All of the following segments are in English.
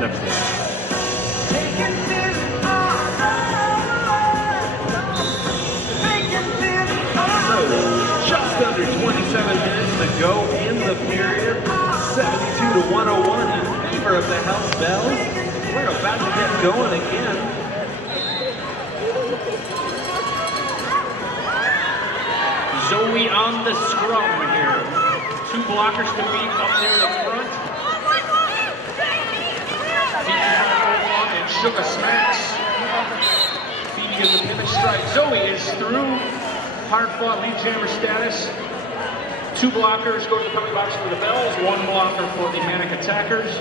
next year. Just under 27 minutes to go in the period. 72 to 101 in favor of the House Bells. We're about to get going again. Zoe on the scrum here. 2 blockers to beat up near the front. And Sugar smacks. Phoebe gives the pivot strike. Zoe is through. Hard fought lead jammer status. 2 blockers go to the penalty box for the Bells. 1 blocker for the Manic attackers.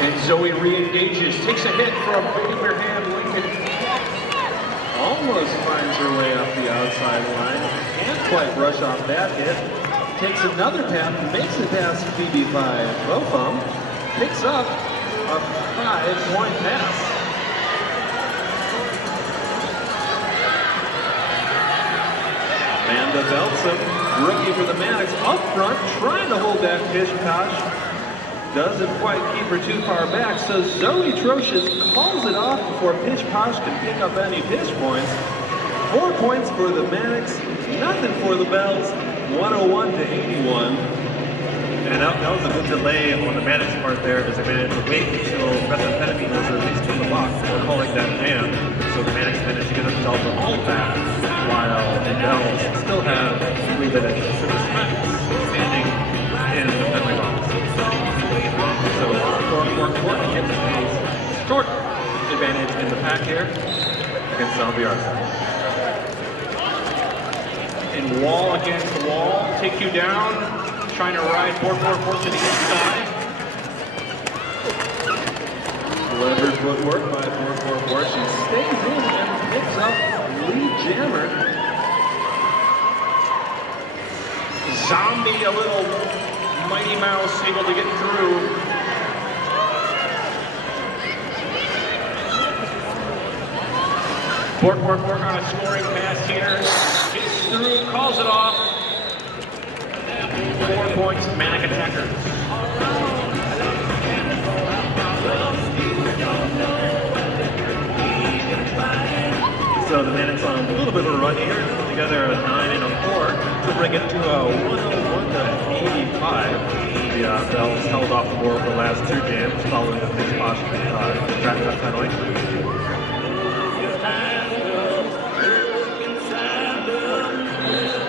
And Zoe re-engages. Takes a hit from Baby Hand Lincoln. Almost finds her way up the outside line. Can't quite brush off that hit. Takes another pass, makes it past Phoebe by Bofum. Picks up a 5-point pass. Amanda Belson, rookie for the Manics, up front, trying to hold that pitch Kosh. Doesn't quite keep her too far back, so Zoe Trocious calls it off before Pitch Posh can pick up any pitch points. 4 points for the Manics, nothing for the Bells, 101 to 81. And that was a good delay on the Manic's part there, as they managed to wait until methamphetamine was released from the box before calling that jam. So the Manics managed to get themselves a ball back, while the Bells still have 3 minutes standing in the penalty box. So Cork gets a short advantage in the pack here against the LBR. And wall against the wall. Take you down. Trying to ride 4-4-4 to the inside. Clever footwork by 4-4-4. She stays in and picks up lead jammer. Zombie, a little Mighty Mouse, able to get through. Bork on a scoring pass here. Gets through, calls it off. 4 points, Manic attackers. So the Manic's on a little bit of a run here, put together a 9 and a 4 to bring it to a 101 to 85. The Bells held off the board for the last 2 games following the Pitch Posh draft cut penalty.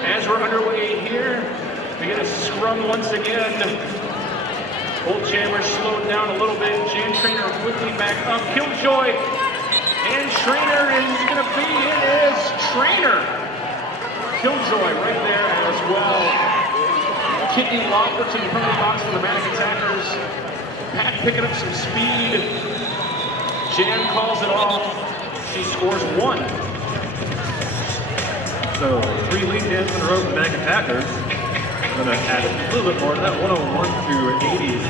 As we're underway here, we get a scrum once again. Old Jammer slowed down a little bit. Jam Trainer quickly back up. Killjoy. And Trainer is going to be, it is Trainer. Killjoy right there as well. Kidney Loffer to the penalty box for the Manic attackers. Pat picking up some speed. Jam calls it off. She scores 1. So 3 lead jams in a row for the Manic attackers. I'm going to add a little bit more to that, 101 to 86.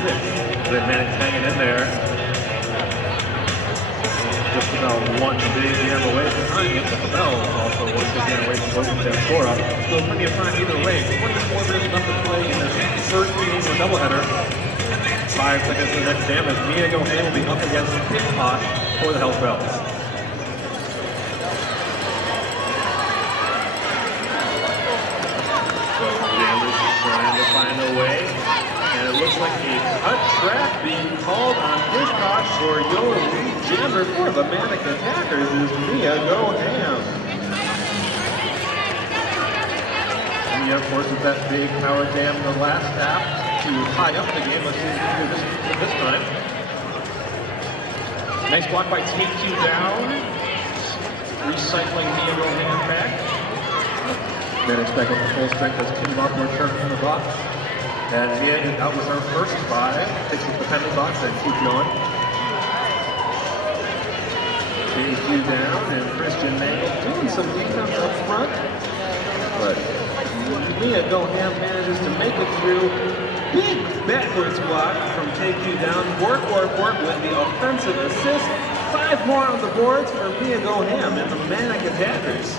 The Manic's hanging in there. Just about 1 big jam away from tying it, but the Bells also 1 big jam away from closing that score up. Still plenty of time either way. 24 minutes left to play in this first game of a doubleheader. 5 seconds to the next jam as Mia Gohan will be up against Pitch Posh for the Hells Bells. Trying to find a way, and it looks like a cut trap being called on Pitch Posh for your lead jammer for the Manic attackers is Mia Goham. Mia, of course, with that big power jam in the last half to tie up the game. Let's see if we can do this time. Nice block by Take You Down. Recycling Mia Gohan back. Manic back up to full strength as Kim Mark returns from the box. And Mia is out with her first 5. Takes with the penalty box and keeps going. Take you down and Christian May Doing some defense up front, but Mia Goham manages to make it through. Big backwards block from Take You Down. Work with the offensive assist. 5 more on the boards for Mia Goham and the Manic attackers.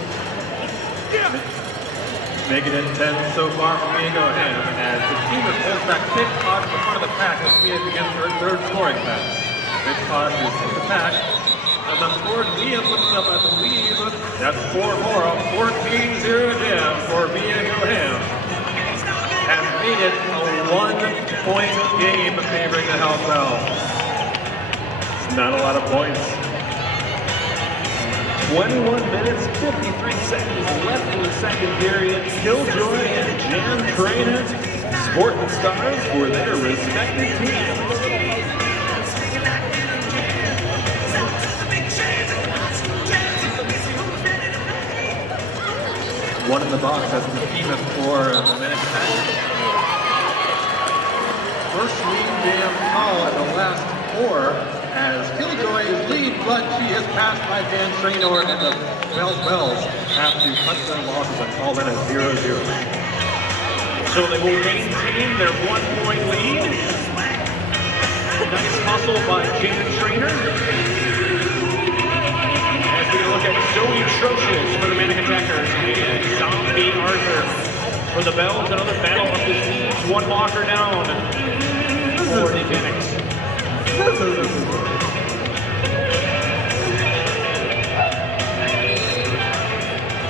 Making it 10 so far for Mia Goham as the team pulls back Pitch Posh in front of the attack as Mia begins her third scoring pass. Pitch Posh is in the pack. As I'm scored, Mia puts up, I believe, that's 4 more. 14-0 down for Mia Graham. Has made it a 1-point game favoring the House Bells. It's not a lot of points. 21 minutes, 53 seconds left in the second period. Killjoy and Jam Trainer sporting stars for their respective teams. One in the box as the behemoth for the Manic attack. First lead jam call at the last 4 as Killjoy is lead, but she is passed by Van Traynor and the Bells have to cut their losses and call that a 0-0. So they will maintain their 1-point lead. Nice hustle by Jan Trainer. As we look at Zoe Trocious for the Manic Attackers and Zombie Arthur for the Bells. Another battle of the seeds. One locker down for the Manics.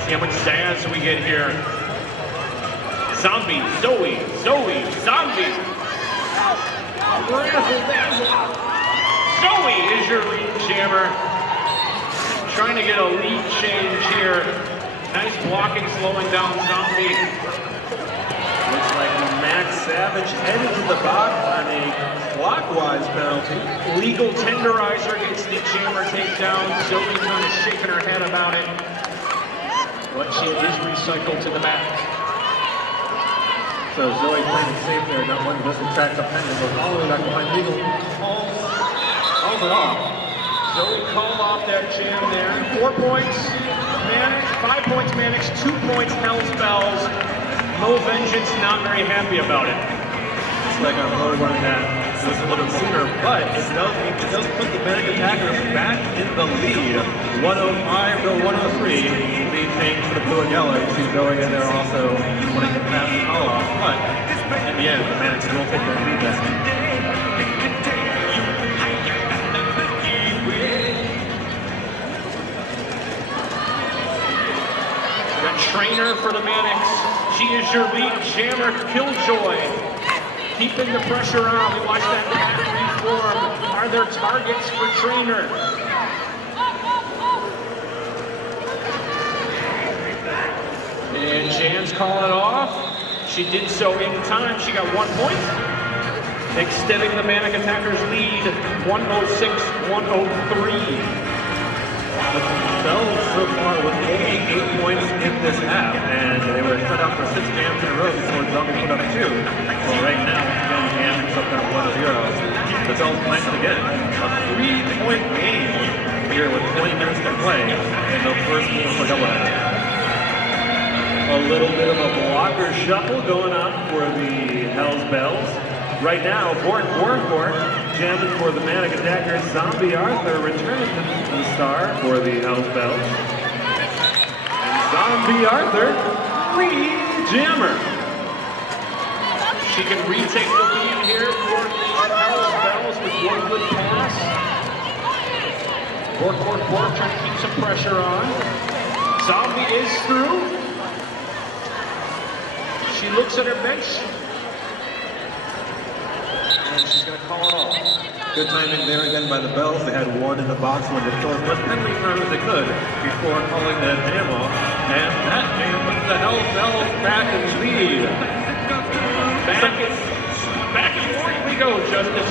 See how much zazz we get here. Zombie, Zoe, Zombie. Zoe is your lead jammer. Trying to get a lead change here. Nice blocking, slowing down Zombie. Looks like Max Savage headed to the box on a clockwise penalty. Legal tenderizer gets the jammer takedown. Zoe kind of shaking her head about it. But she is recycled to the back. So Zoe playing it safe there, not wanting to just attract the pendant, goes all the way back behind legal. Calls it off. Zoe called off that jam there. 4 points, Manic. 5 points, Manics. 2 points, Hell's Bells. No Vengeance, not very happy about it. Looks like I'm really wanting that just a little bit sooner, but it does put the Manic Attackers back in the lead. 105 to 103. Lead change for the blue and yellow. She's going in there also wanting to pass the call off, but in the end, the Manics will take that lead back. Trainer for the Manics. She is your lead jammer, Killjoy. Keeping the pressure on. We watch that pack reform. Are there targets for Trainer? And Jan's calling it off. She did so in time. She got 1 point. Extending the Manic Attackers lead, 106-103. Bells so far with only 8 points in this half, and they were shut out for 6 jams in a row before Zombie put up 2. Well, right now, again, Jam is up down 1-0. The Bells playing again. A 3-point game here with 20 minutes to play in the first game for doubleheader. A little bit of a blocker shuffle going on for the Hell's Bells. Right now, Born jamming for the Manic Attackers. Zombie Arthur returning to the star for the Hell's Bells. And Zombie Arthur, lead jammer. She can retake the lead here for the Hell's Bells with 1 good pass. Bork trying to keep some pressure on. Zombie is through. She looks at her bench. And she's going to call it off. Good timing there again by the Bells. They had 1 in the box when they throw as much penalty time as they could before calling that jam off. And that jam puts the Hell's Bells back in the lead. Back and forth we go, Justice.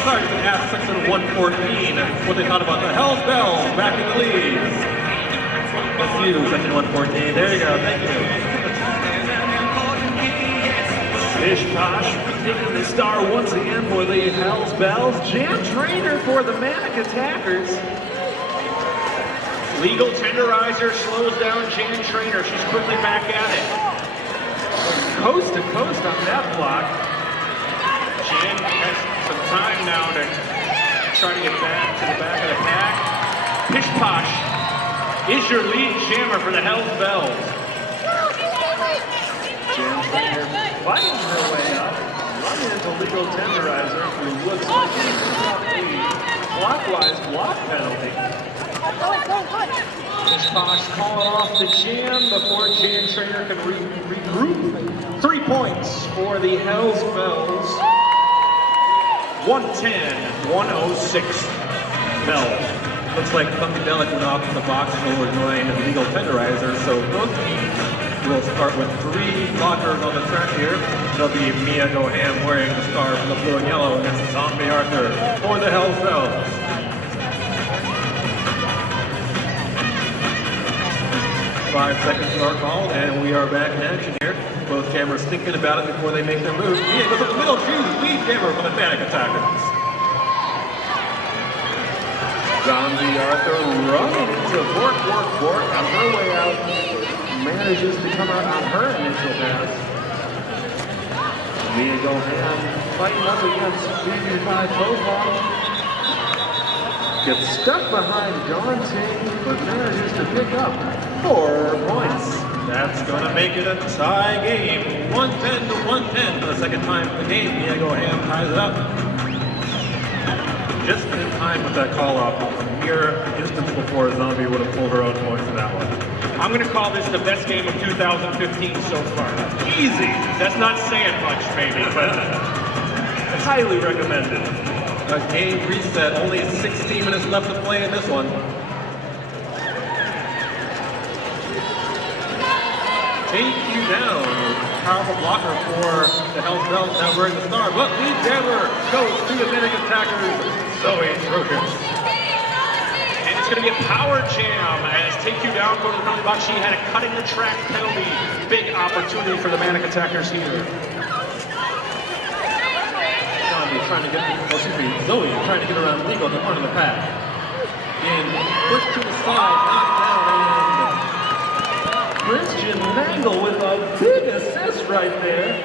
Started to ask section 114 what they thought about the Hell's Bells back in the lead. That's you, section 114. There you go. Thank you. Pish Posh taking the star once again for the Hell's Bells. Jam Trainer for the Manic Attackers. Legal tenderizer slows down Jan Trainer. She's quickly back at it. Coast to coast on that block. Jan has some time now to try to get back to the back of the pack. Pish Posh is your lead jammer for the Hell's Bells. Jam Trainer fighting her way up. run into legal tenderizer who looks like he's got the clockwise block penalty. This box calling off the jam before Jan Trainer can regroup. 3 points for the Hells Bells. 110-106 Bells. Looks like Funkadelic went off the box over join legal tenderizer, so both teams will start with 3 blockers on the track here. There'll be Mia Goham wearing the scarf in the blue and yellow against Zombie Arthur for the Hells Bells. 5 seconds start called, and we are back in action here. Both cameras thinking about it before they make their move. Mia goes up the middle, chooses lead camera for the Manic attackers. Zombie Arthur running into Bork on her way out. Manages to come out on her initial pass. Mia Goham fighting up against BB5 Fofong. Gets stuck behind Dante, but manages to pick up 4 points. That's going to make it a tie game. 110-110 for the second time in the game. Mia Goham ties it up. Just in time with that call off, a mere instance before Zombie would have pulled her own points in that one. I'm going to call this the best game of 2015 so far. Easy. That's not saying much, maybe, but Highly recommended. A game reset. Only 16 minutes left to play in this one. Take you down. Powerful blocker for the Hells Bells now wearing the star. But lead jammer goes to the Manic attackers. Zoe Trojan. and it's going to be a power jam as Take You Down go to the penalty box. She had a cutting the track penalty. Big opportunity for the Manic attackers here. Trying to get, Zoe trying to get around Legal at the front of the pack. And pushed to the side, knocked down, and Christian Mangle with a big assist right there.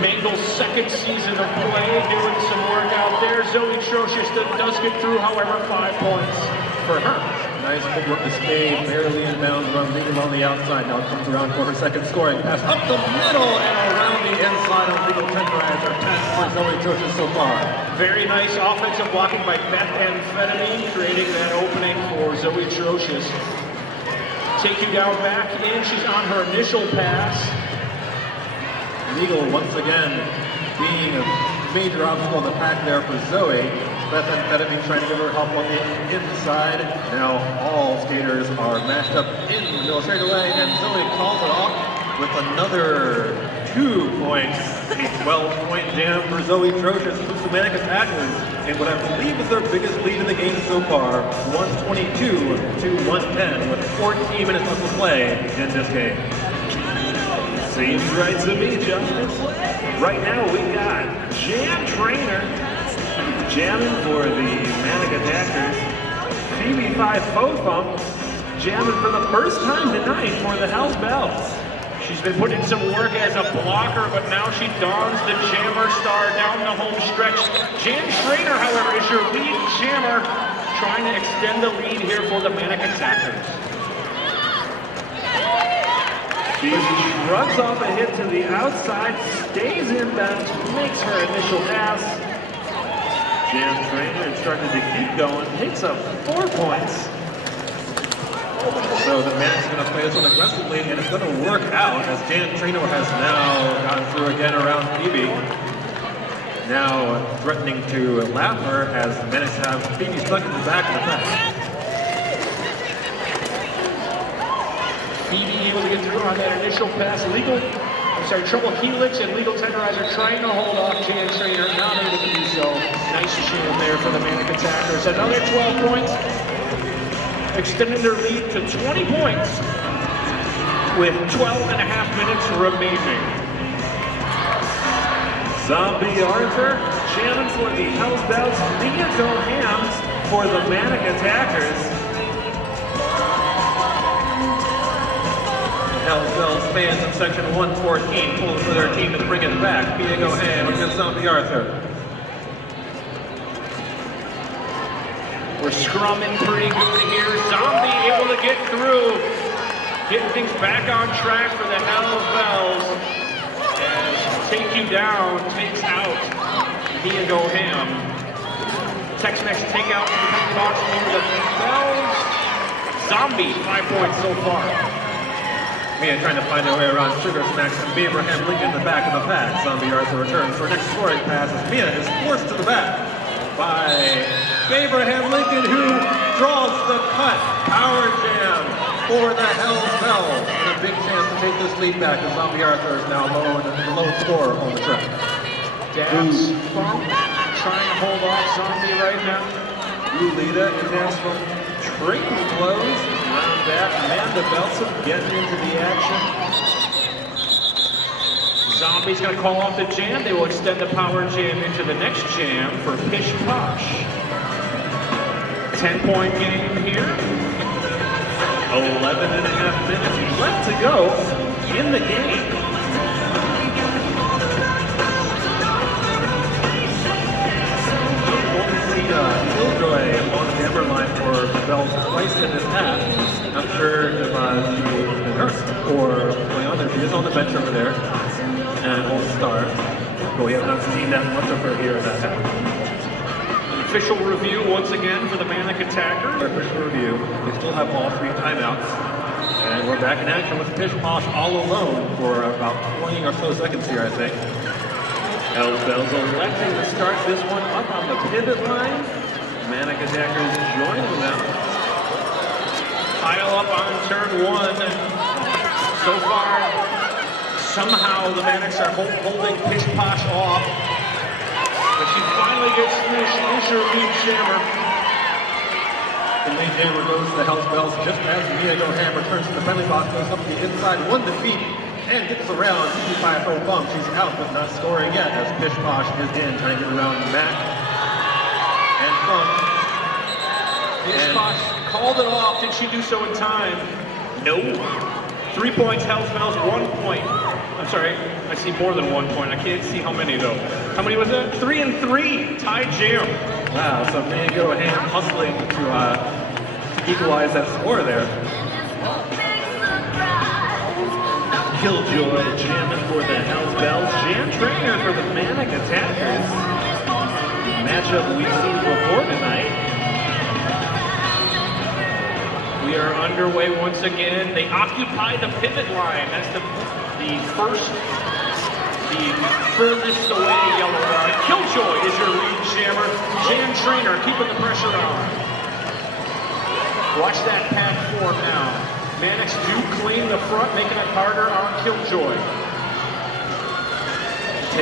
Mangle's second season of play, doing some work out there. Zoe Trocious does get through, however, 5 points for her. nice footwork display, barely inbounds, run Legal on the outside. Now comes around for her second scoring pass up the middle and around the inside on Legal tenderizer. 10 for Zoe Trocious so far. Very nice offensive blocking by Methamphetamine, creating that opening for Zoe Trocious. Take You Down back in. She's on her initial pass. Legal once again being a major obstacle in the pack there for Zoe. Methamphetamine trying to give her help on the inside. Now all skaters are matched up in the middle straightaway, and Zoe calls it off with another 2 points. A 12-point jam for Zoe Trocious, who's the Manic attackers, and what I believe is their biggest lead in the game so far, 122-110, with 14 minutes left to play in this game. Seems right to me, Justin. Right now we got Jan Trainer jamming for the Manic attackers. BB5 Fofong jamming for the first time tonight for the Hells Bells. She's been putting in some work as a blocker, but now she dons the jammer star down the home stretch. Jan Trainer, however, is your lead jammer, trying to extend the lead here for the Manic attackers. She shrugs off a hit to the outside, stays inbounds, makes her initial pass. Jan Trainer started to keep going, picks up 4 points. So the Manic's going to play this one aggressively, and it's going to work out as Jan Trainer has now gotten through again around Phoebe. Now threatening to lap her as the Manics have Phoebe stuck in the back of the pack. Phoebe able to get through on that initial pass. Trouble Helix and Legal Tenderizer trying to hold off Jan Trainer, not able to do so. Nice jam there for the Manic attackers. Another 12 points, extending their lead to 20 points with 12 and a half minutes remaining. Zombie Arthur jamming for the Hells Bells. Mia Goham for the Manic attackers. Hells Bells fans in section 114 pulling for their team to bring it back. Mia Goham against Zombie Arthur. We're scrumming pretty good here. Zombie able to get through. Getting things back on track for the Hells Bells. As take you down, takes out Diego Ham. Tex-Mex takeout from the penalty box over the Bells. Zombie, 5 points so far. Mia trying to find their way around Sugar Smacks and Abraham Lincoln in the back of the pack. Zombie Arthur returns for next scoring pass as Mia is forced to the back by Abraham Lincoln, who draws the cut. Power jam for the Hell's Bells. And a big chance to take this lead back as Zombie Arthur is now the lone scorer on the track. Dabs bump, trying to hold off Zombie right now. Lita and has some trading blows around that. Amanda Belson getting into the action. Zombie's going to call off the jam. They will extend the power jam into the next jam for Pish Posh. 10-point game here. 11.5 minutes left to go in the game. Killjoy on the number line for the Bells twice in this half. Not sure if she's been hurt or going on there. She is on the bench over there and on the star. But we have not seen that much of her here in that half. An official review once again for the Manic attacker. Official review. They still have all 3 timeouts. And we're back in action with Pish Posh all alone for about 20 or so seconds here, I think. Hell's Bells electing to start this one up on the pivot line. Manic attackers joining them. Pile up on turn 1. So far, somehow the Manics are holding Pish Posh off. But she finally gets through. She is her lead jammer. The lead jammer goes to the Hell's Bells just as Diego Ham returns to the penalty box, goes up to the inside, 1 defeat, and gets around 55 bump. She's out but not scoring yet as Pish Posh is in, trying to get around the back and front. Pish Posh called it off. Did she do so in time? No. 3 points, Hell's Bells, 1 point. I'm sorry, I see more than 1 point. I can't see how many though. How many was that? 3 and 3, tied jam. Wow, so Diego Ham hustling to equalize that score there. Killjoy jamming for the Hell's Bells. Jam trainer for the Manic attackers. Matchup we've seen before tonight. We are underway once again. They occupy the pivot line. That's the furthest away yellow line. Killjoy is your lead jammer. Jam trainer keeping the pressure on. Watch that pack form now. Manics do clean the front, making it harder on Killjoy.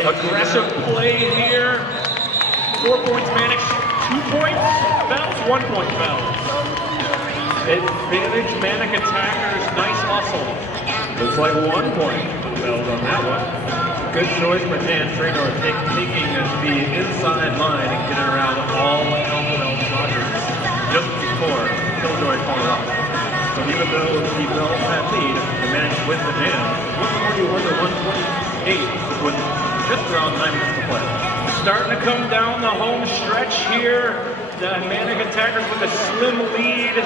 Aggressive play here. 4 points Manics, 2 points Bells, 1 point Bells. Advantage Manic attackers, nice hustle. Looks like 1 point Bells on that one. Good choice by Dan Trainer taking the inside line and getting around all Hell's Bells blockers just before Killjoy called it off. So even though the Bells have lead, the Manics win the jam. 141 to 128 with just around 9 minutes to play. Starting to come down the home stretch here. The Manic attackers with a slim lead.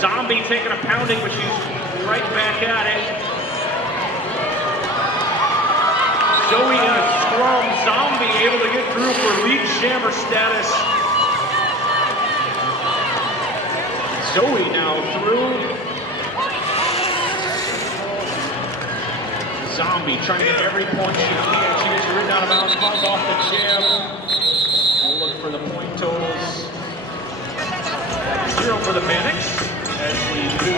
Zombie taking a pounding, but she's right back at it. Zoe in a scrum. Zombie able to get through for lead jammer status. Zoe now through. Zombie trying to get every point she can. She gets ridden out of bounds, falls off the jam. We'll look for the point totals. 0 for the Manics. As we do.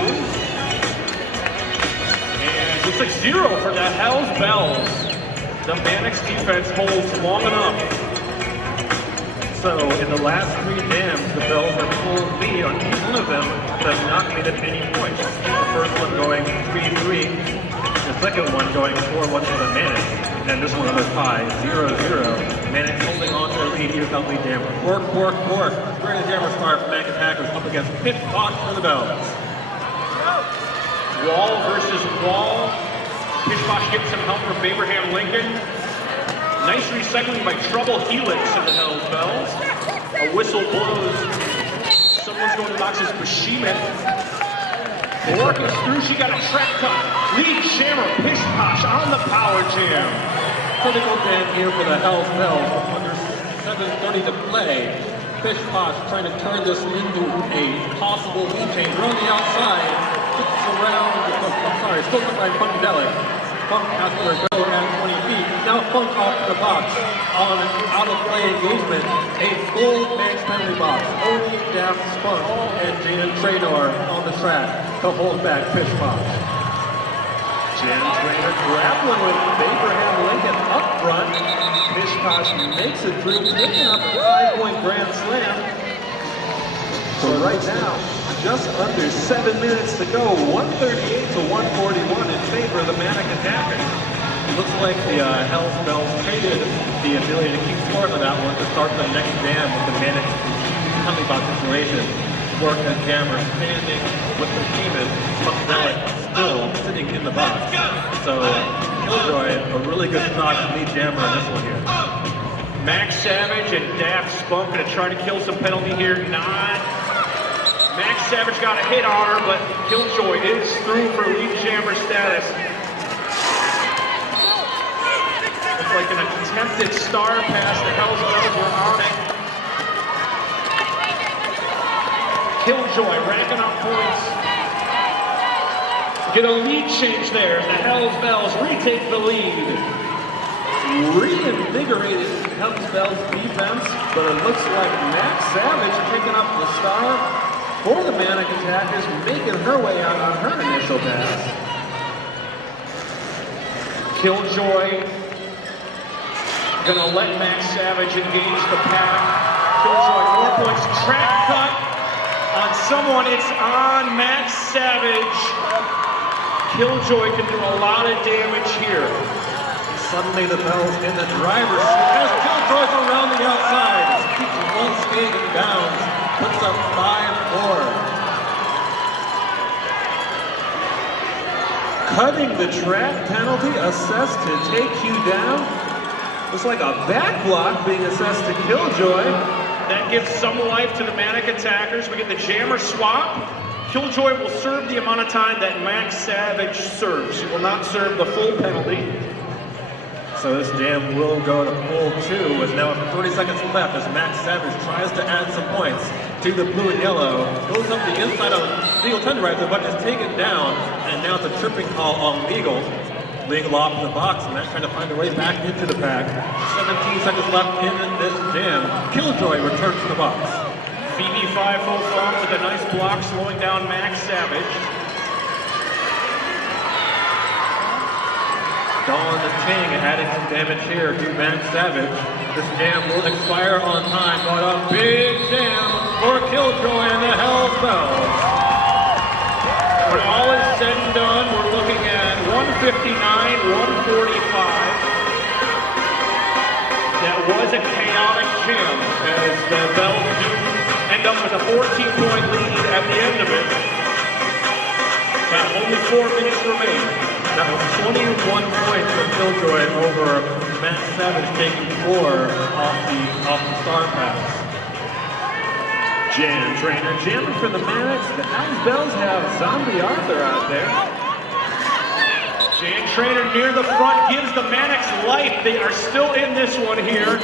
And looks like 0 for the Hell's Bells. The Manics defense holds long enough. So in the last 3 jams, the Bells have full lead on each one of them, but have not made up any points. The first one going 3-3, the second one going 4-1 for the Manics, and this one another tie, 0-0. Manics holding on to their lead here without lead jammer. Work. We're in the jammer start for Manic attackers up against Pish Posh for the Bells. Wall versus wall. Pish Posh getting some help from Abraham Lincoln. Nice recycling by Trouble Helix in the Hell's Bells. A whistle blows. Someone's going to box his Bashiman. Working through, she got a track cut. Lead jammer, Pish Posh on the power jam. Critical jam here for the Hells Bells. Under 7:30 to play. Pish Posh trying to turn this into a possible lead change. We're on the outside. Gets around. I'm sorry, still looks like Funkadelic. Funk has to go at 20 feet. Now Funk off the box on an out-of-play engagement. A full man's penalty box. Only Daft Spunk and Jan Traynor on the track to hold back Pish Posh. Jan Traynor grappling with Abraham Lincoln up front. Pish Posh makes it through, picking up a 5-point grand slam. So right now, just under 7 minutes to go, 138 to 141 in favor of the Manic attackers. Looks like the Hells Bells traded the ability to keep score on that one to start the next jam with the Manic penalty box situation. Work as jammer standing with the demon, Funkadelic still sitting in the box. So Killjoy, a really good shot to lead jammer in this one here. Max Savage and Daft Spunk gonna try to kill some penalty here. Not. Max Savage got a hit on her, but Killjoy is through for lead jammer status. It's like an attempted star pass. The Hells Bells were on it. Killjoy racking up points. Get a lead change there. The Hells Bells retake the lead. Reinvigorated Hells Bells defense, but it looks like Max Savage picking up the star for the Manic attackers, making her way out on her initial pass. Killjoy gonna let Max Savage engage the pack. Killjoy 4 points. Track cut on someone. It's on Max Savage. Killjoy can do a lot of damage here. Suddenly the Bells in the driver's seat As Killjoy's around the outside, keeps one skate in bounds, puts up 5-4. Cutting the track penalty assessed to take you down. Looks like a back block being assessed to Killjoy. That gives some life to the Manic attackers. We get the jammer swap. Killjoy will serve the amount of time that Max Savage serves. He will not serve the full penalty. So this jam will go to pull 2 with now 30 seconds left as Max Savage tries to add some points to the blue and yellow. Goes up the inside of Legal Tenderizer, but is taken down, and now it's a tripping call on Legal. Legal off in the box, and Max trying to find a way back into the pack. 17 seconds left in this jam. Killjoy returns to the box. Phoebe 505 with a nice block slowing down Max Savage. Dawn Ting adding some damage here to Max Savage. This jam will expire on time, but a big jam for Killjoy and the Hells Bells. When all is said and done, we're looking at 159, 145. That was a chaotic jam as the Bells do end up with a 14-point lead at the end of it. But only 4 minutes remain. That was 21 points for Killjoy over Max Savage taking 4 off the star pass. Jan Traynor jamming for the Manics. The Hells Bells have Zombie Arthur out there. Jan Traynor near the front gives the Manics life. They are still in this one here.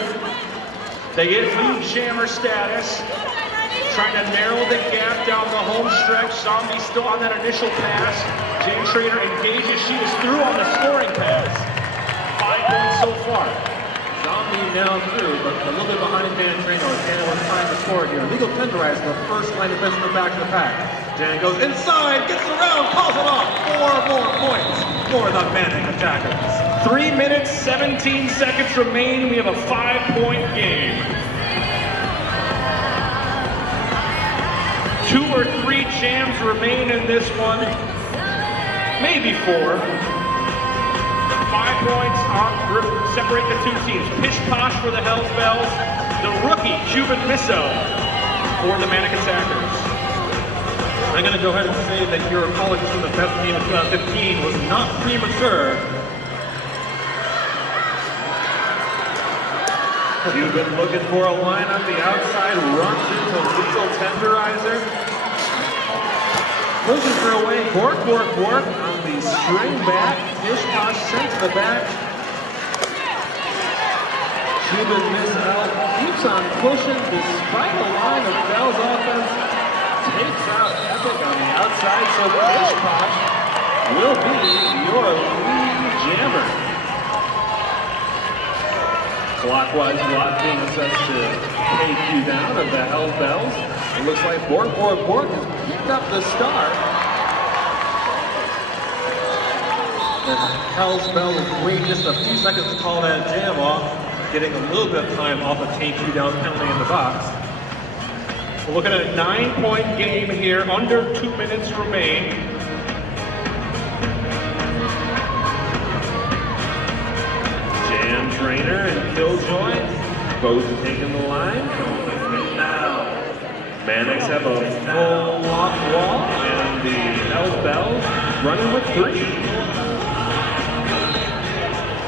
They get lead jammer status. Trying to narrow the gap down the home stretch. Zombie still on that initial pass. Jan Traynor engages. She is through on the scoring pass. 5 points so far. Zombie now through, but a little bit behind Jan Traynor. Jan was trying to score here. Legal Tenderizer, the first line of business in the back of the pack. Jan goes inside, gets around, calls it off. 4 more points for the Manic attackers. 3 minutes, 17 seconds remain. We have a 5-point game. 2 or 3 jams remain in this one. Maybe 4. 5 points separate the 2 teams. Pish Posh for the Hells Bells. The rookie Cuban Misso for the Manic attackers. I'm going to go ahead and say that your apologies for the best game of 2015 was not premature. You've been looking for a line on the outside, runs into Legal Tenderizer. pushes her away. Bork on the string back. Pish Posh sent to the back. Cuban Miss L keeps on pushing despite a line of Bell's offense. Takes out Epic on the outside, so Pish Posh will be your lead jammer. Clockwise block being assessed to take you down of the Hell's Bells. It looks like Bork has picked up the start. The Hell's Bells is waiting just a few seconds to call that jam off, getting a little bit of time off a take you down penalty in the box. We're looking at a 9-point game here, under 2 minutes remain. Jam Trainer and Killjoy both taking the line. Manics have a full lock wall, and the Hell's Bells running with 3.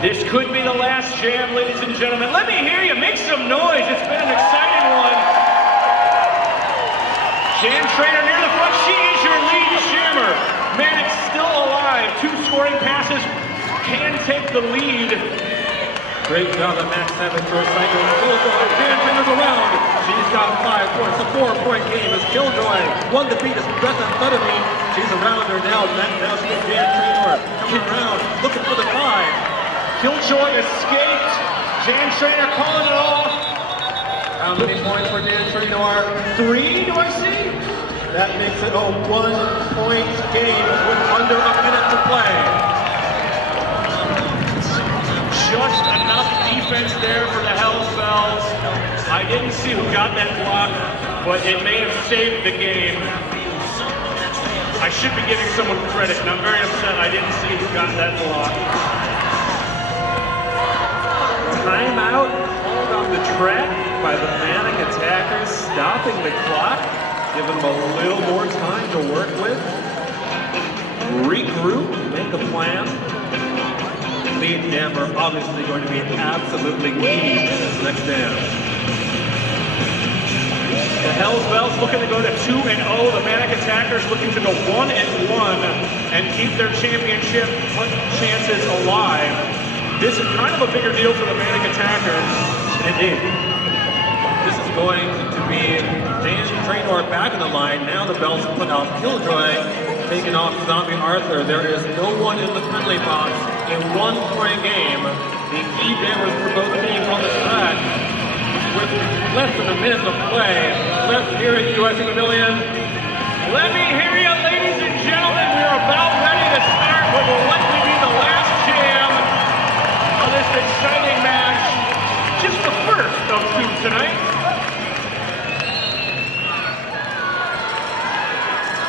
This could be the last jam, ladies and gentlemen. Let me hear you. Make some noise. It's been an exciting one. Jam Trainer near the front. She is your lead jammer. Manic's still alive. 2 scoring passes. Can take the lead. Great job at Max having to recycle. Killjoy, Jam Trainer's around. She's got 5 points. A 4-point game as Killjoy won the beat as methamphetamine. She's around her now. Now she's Jam Trainer coming around, looking for the 5. Killjoy escaped. Jam Trainer calling it off. How many points for Jam Trainer? 3, do I see? That makes it a 1-point game with under a minute to play. Just enough defense there for the Hell's Bells. I didn't see who got that block, but it may have saved the game. I should be giving someone credit, and I'm very upset I didn't see who got that block. Timeout called on the track by the Manic attackers, stopping the clock, giving them a little more time to work with. Regroup, make a plan. Lead jammer obviously going to be absolutely key in this next jam. The Hell's Bells looking to go to 2-0. The Manic attackers looking to go 1-1 and keep their championship chances alive. This is kind of a bigger deal for the Manic attackers. Indeed. This is going to be Jam Trainer back in the line. Now the Bells put out Killjoy, taking off Zombie Arthur. There is no one in the penalty box. A 1-point game. The key jammers for both teams on the track. With less than a minute to play. Let's hear it, USA Pavilion. Let me hear you, ladies and gentlemen. We are about ready to start what will likely be the last jam of this exciting match. Just the first of 2 tonight.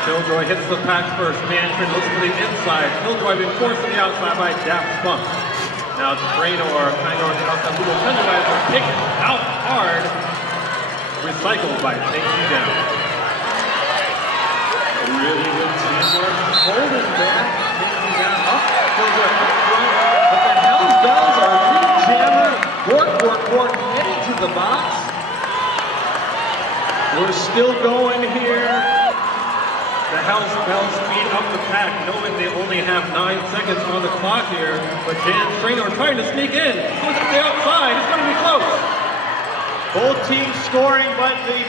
Killjoy hits the pack first. Manfred looks for the inside. Killjoy being forced to the outside by Daft Spunk. Now Trainer kind of on the outside. Little Tenderizer kicked out hard. Recycled by Take You Down. Really good teamwork. Holding back. Take You Down. Up. Killjoy up front. But the Hell's Bells are re-jammer. Bork heading to the box. We're still going here. The Hell's Bells speed up the pack, knowing they only have 9 seconds on the clock here. But Jam Trainer trying to sneak in. Goes to the outside. It's going to be close. Both teams scoring, but the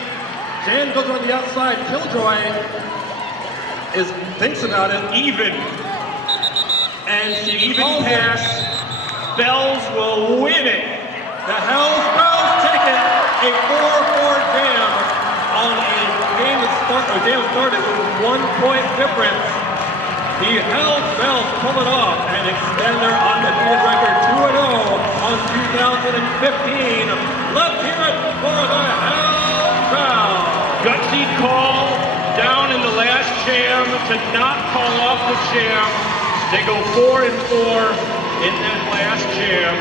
Jan goes on the outside. Killjoy thinks about it. even And pass. Bells will win it. The Hell's Bells take it. A 4-4 jam on a game that started with a 1-point difference. The Hell's Bells pull it off and extend their undefeated record 2-0 on 2015. Let's hear it for the Hell's Bells. Gutsy call down in the last jam to not call off the jam. They go 4-4 in that last jam.